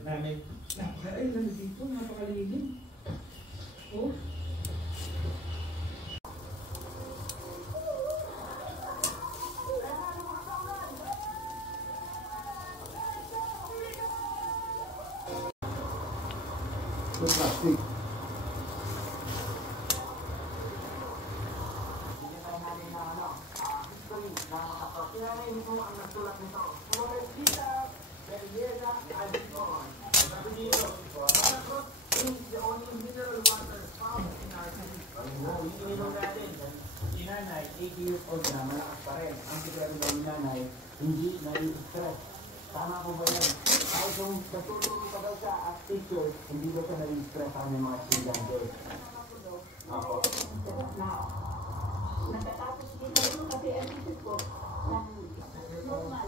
Namin. Ay, nandito, napakalilim. Oh. Plastic. Si nanay, 80 years old na, malakas pa rin. Ang sigurado daw ni nanay, hindi nai-stress. Tama po ba yan? Kahit kung natuturo pa daw siya as teacher, hindi daw siya nai-stress ang mga estudyante. Ako. Natatapos din ako kasi ang isip ko ng normal.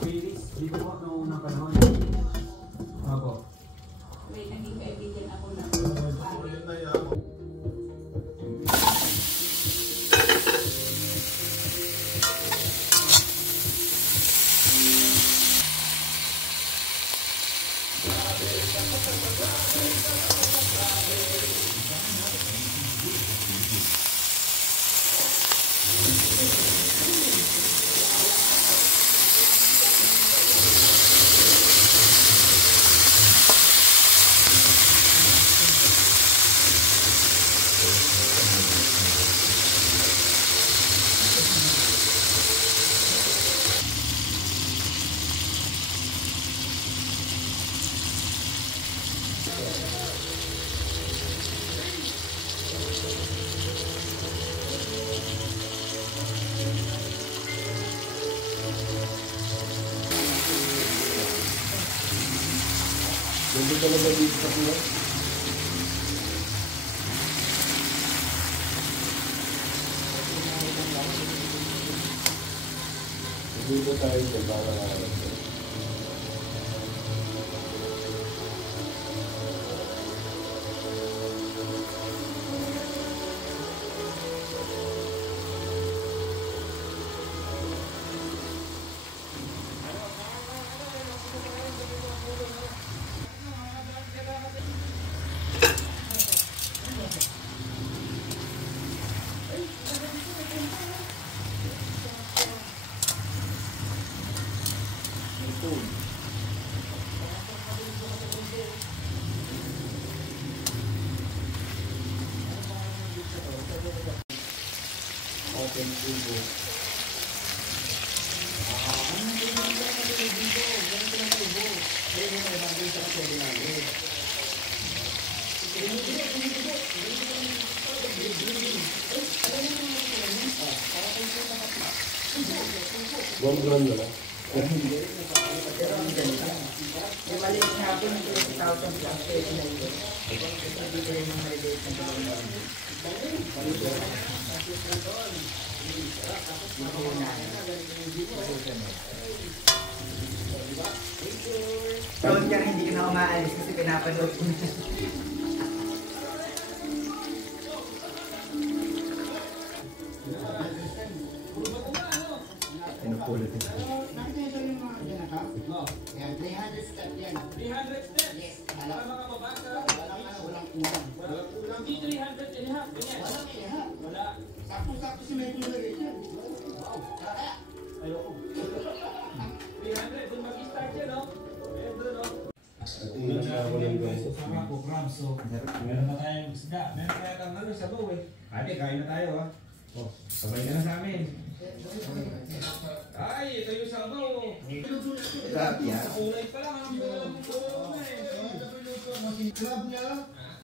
Phyllis, dito po noong unang panahon. Ako. May naging kaibigan ako ng Hindi talaga dito sa kuya. Dito tayo sa para open tube. Buwan-buwan na lang. Yung maliit na hapon, 20,000 plus peso na yun. Hindi ko yung maliliit na doon. Doon ka hindi ka na umaalis kasi pinapanood ko na. Pinupulit ito. Yan, 300 step yan. 300 steps? Yes. Para makababasa? Walang kulang. Hindi 300 and a half, ganyan. Walang iya. Wala. Sakto-sakto si Michael na rin yan. Wow. Kaya. Ayoko. 300, dun mag-start yan, no? Ayan doon, no? Tingnan na ako ng ganito. Sama po, crab. So, meron na tayong isda. Meron kaya kang ano, sabaw eh. Ate, kain na tayo ha. Oh, sabay ka na sa amin. Ay, ito yung sabaw. Grabe yan. Kulay pa lang ang buwan mo eh. Crab niya.